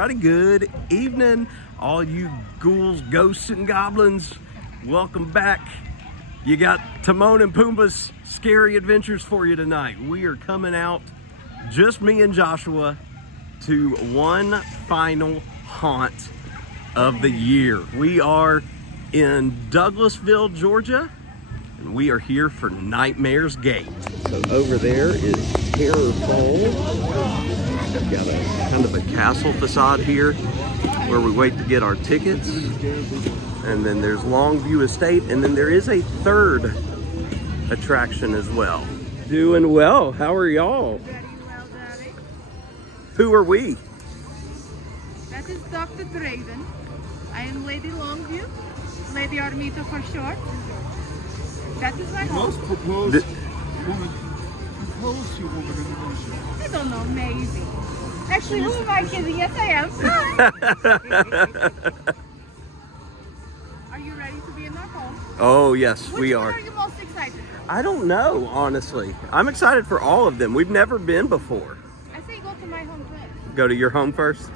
righty, good evening, all you ghouls, ghosts, and goblins. Welcome back. You got Timon and Pumbaa's scary adventures for you tonight. We are coming out, just me and Joshua, to one final haunt of the year. We are in Douglasville, Georgia, and we are here for Nightmare's Gate. So over there is Terror Falls. We've got a kind of a castle facade here where we wait to get our tickets. And then there's Longview Estate, and then there is a third attraction as well. Doing well. How are y'all? Very well, Daddy. Who are we? That is Dr. Draven. I am Lady Longview, Lady Armita for short. That is my home. Most proposed you woman in the nation. I don't know, maybe. Actually, who am I kidding? Yes, I am. Are you ready to be in our home? Oh, yes, Which we one are. are you most excited for? I don't know, honestly. I'm excited for all of them. We've never been before. I say go to my home first. Go to your home first?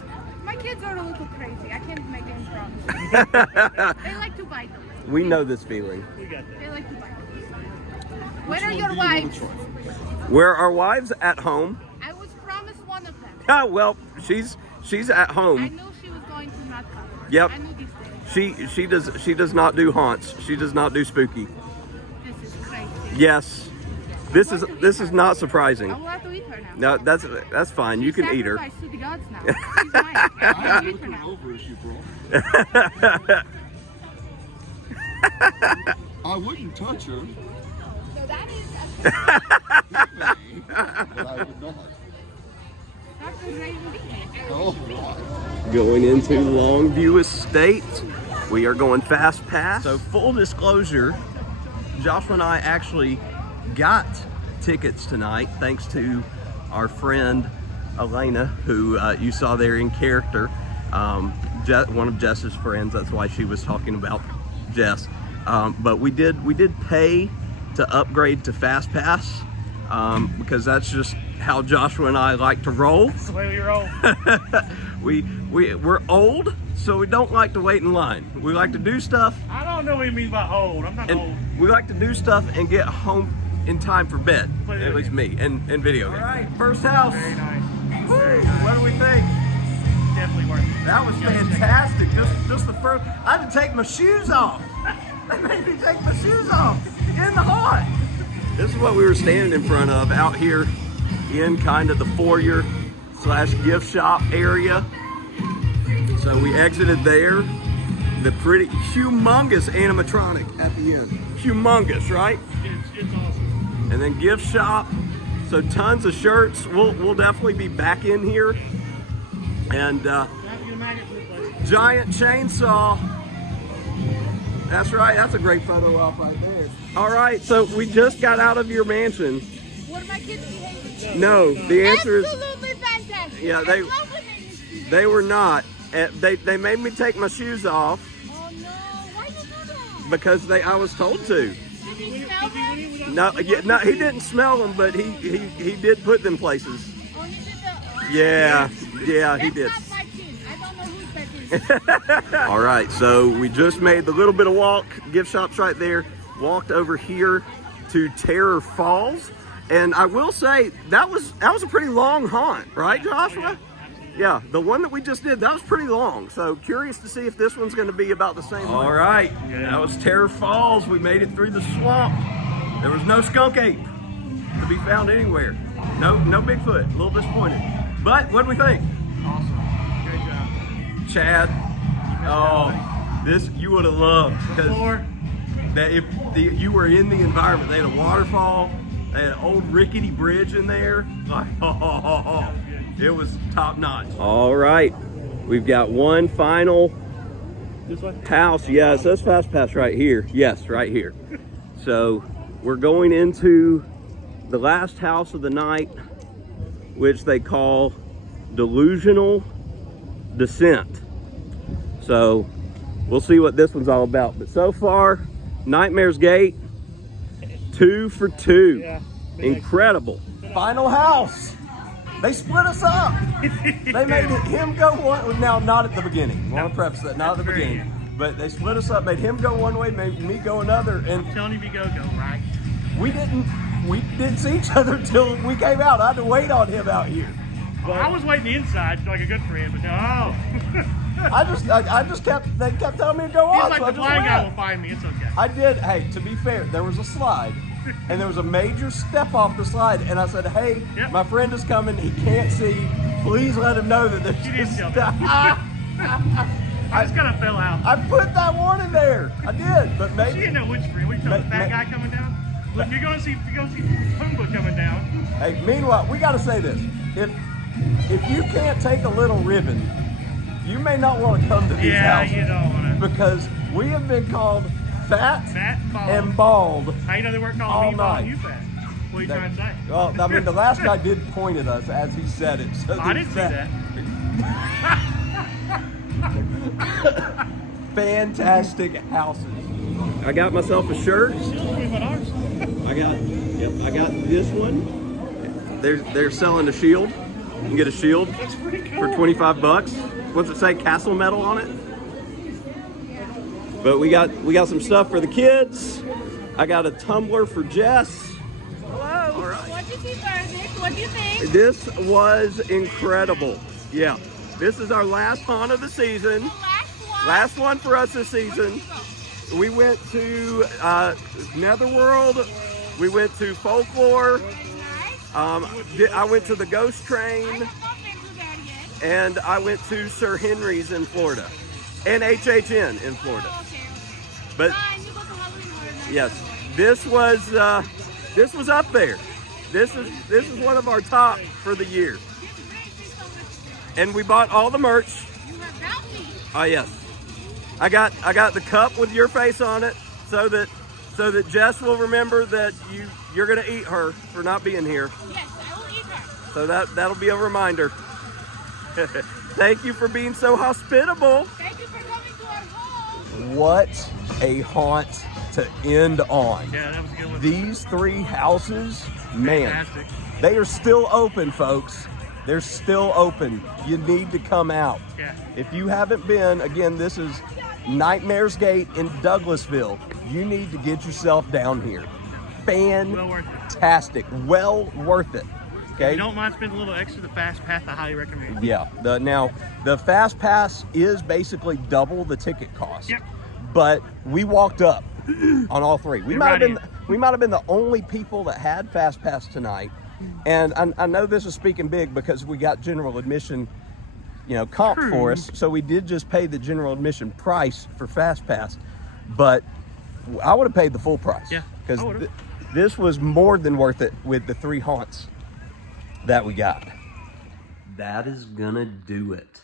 My kids are a little crazy. I can't make any promises. They like to bite them. We know this feeling. They like to bite them. When are your wives? Where our wives at home? I was promised one of them. Ah, well, she's at I home. knew she was going to not come. Yep. I knew these things. She does not do haunts. She does not do spooky. This is crazy. Yes. This is not surprising. I will have to eat her now. No, that's fine. You can eat her. Sacrificed to the gods now. She's mine. I have to eat her now. Over if you brought. I wouldn't touch her. So that is But I would not. Dr. Raven. Oh, Going into Longview Estate. We are going fast pass. So full disclosure, Joshua and I actually got tickets tonight thanks to our friend Elena, who you saw there in character. One of Jess's friends. That's why she was talking about Jess. But we did pay to upgrade to fast pass because that's just how Joshua and I like to roll. That's the way we roll. We're old, so we don't like to wait in line. We like to do stuff. I don't know what you mean by old. I'm not old. And we like to do stuff and get home in time for bed. Play At least video me and video games. All right, first house. Very nice. Woo, Very nice. what do we think? Definitely worth it. That was fantastic. Just the first. I had to take my shoes off. They made me take my shoes off in the hot. This is what we were standing in front of out here in kind of the foyer / gift shop area. So we exited there. The pretty humongous animatronic at the end. Humongous, right? It's awesome. And then gift shop. So tons of shirts. We'll definitely be back in here. And Have to get a magnet for this place. giant chainsaw. That's right. That's a great photo op right there. All right. So we just got out of your mansion. Were my kids behaving? No, the answer is Absolutely fantastic. Yeah, I love when they misbehave. they were not. They made me take my shoes off Oh no, why did you do that? because I was told to. Did you smell them? No, no, he didn't smell them, but he did put them places. Oh, you did the... Yeah, he did. That's not my kid. I don't know who that is. All right, so we just made the little bit of walk. Gift shop's right there. Walked over here to Terror Falls, and I will say that was a pretty long haunt, right, Joshua? Yeah, the one that we just did, that was pretty long. So curious to see if this one's going to be about the same. All right, that was Terror Falls. We made it through the swamp. There was no skunk ape to be found anywhere. No Bigfoot. A little disappointed. But what do we think? Awesome. Great job. Chad, this you would have loved because Floor. that if you were in the environment, they had a waterfall, they had an old rickety bridge in there. Like, it was top notch. All right, we've got one final This way. house. Yeah, it says fast pass right here. Yes, right here. So we're going into the last house of the night, which they call Delusional Descent. So we'll see what this one's all about. But so far, Nightmare's Gate, 2 for 2. Yeah. Incredible. Final house. They split us up. They made him go one. Now, not at the beginning. I want to preface that, not at the Very beginning. But they split us up, made him go one way, made me go another, and I'm telling you, if you go right. we didn't see each other until we came out. I had to wait on him out here. Well, I was waiting inside like a good friend, but no. They kept telling me to go on. He's like so I the just blind went. guy will find me. It's okay. I did. Hey, to be fair, there was a slide, and there was a major step off the slide, and I said, "Hey, Yep. my friend is coming. He can't see. Please let him know that there's You didn't just tell me. I just kind of fell out. I put that warning there. I did, but She maybe. didn't know which friend. What you telling the fat guy coming down? Look, you're gonna see Pumbaa coming down. Hey, meanwhile, we got to say this: if you can't take a little ribbon, you may not want to come to these Yeah, houses you don't want to. because we have been called fat, Bald. and bald. How you know they weren't all calling me bald night. and you fat? What are you trying to say? Well, I mean, the last guy did point at us as he said it. So I didn't see that. Fantastic houses. I got myself a shirt. Ours. I got this one. They're selling a shield. You can get a shield That's pretty cool. for 25 bucks. What's it say? Castle metal on it. But we got some stuff for the kids. I got a tumbler for Jess. Hello. All right. What did you think? What do you think? This was incredible. Yeah. This is our last haunt of the season. Last one for us this season. We went to Netherworld. We went to Folklore. I went to the Ghost Train. And I went to Sir Henry's in Florida. And HHN in Florida. But yes, this was up there. This is one of our top for the year. And we bought all the merch. Oh yes. I got the cup with your face on it so that Jess will remember that you're gonna eat her for not being here. Yes, I will eat her. So that'll be a reminder. Thank you for being so hospitable. Thank you for coming to our home. What a haunt to end on. Yeah, that was a good one. These 3 houses, man, Fantastic. they are still open, folks. They're still open. You need to come out. Yeah. If you haven't been, again, this is Nightmares Gate in Douglasville. You need to get yourself down here. Fantastic. Well worth it. Okay. If you don't mind spending a little extra, the fast pass I highly recommend. Yeah. The fast pass is basically double the ticket cost. Yep. But we walked up on all 3. We You're might right have been the only people that had fast pass tonight. And I know this is speaking big because we got general admission, comp True. for us. So we did just pay the general admission price for fast pass, but I would have paid the full price. Yeah, Because I would've. this was more than worth it with the 3 haunts that we got. That is gonna do it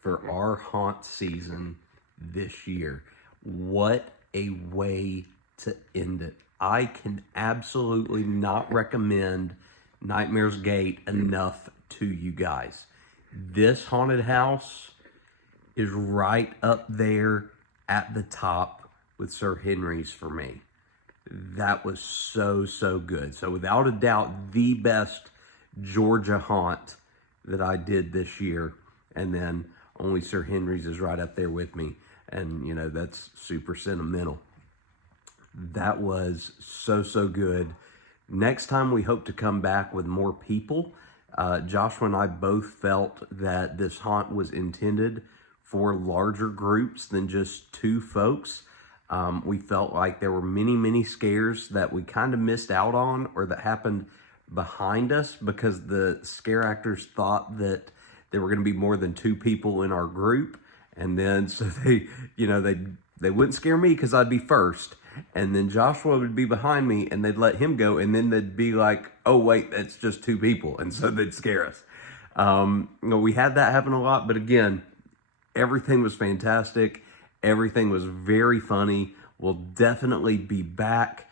for our haunt season this year. What a way to end it. I can absolutely not recommend Nightmares Gate enough to you guys. This haunted house is right up there at the top with Sir Henry's for me. That was so good. So without a doubt, the best Georgia haunt that I did this year. And then only Sir Henry's is right up there with me. And, that's super sentimental. That was so good. Next time we hope to come back with more people. Joshua and I both felt that this haunt was intended for larger groups than just 2 folks. We felt like there were many scares that we kind of missed out on or that happened behind us because the scare actors thought that there were going to be more than 2 people in our group. And then so they wouldn't scare me because I'd be first. And then Joshua would be behind me and they'd let him go. And then they'd be like, oh, wait, that's just 2 people. And so they'd scare us. We had that happen a lot. But again, everything was fantastic. Everything was very funny. We'll definitely be back.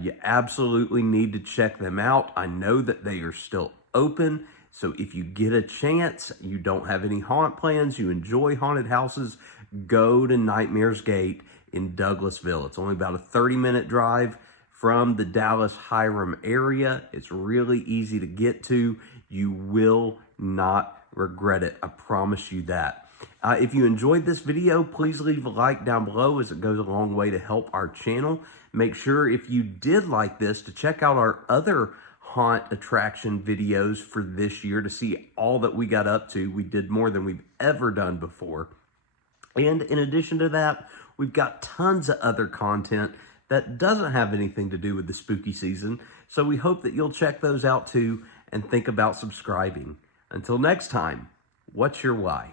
You absolutely need to check them out. I know that they are still open. So if you get a chance, you don't have any haunt plans, you enjoy haunted houses, go to Nightmares Gate in Douglasville. It's only about a 30-minute drive from the Dallas-Hiram area. It's really easy to get to. You will not regret it. I promise you that. If you enjoyed this video, please leave a like down below, as it goes a long way to help our channel. Make sure, if you did like this, to check out our other haunt attraction videos for this year to see all that we got up to. We did more than we've ever done before. And in addition to that, we've got tons of other content that doesn't have anything to do with the spooky season. So we hope that you'll check those out too and think about subscribing. Until next time, what's your why?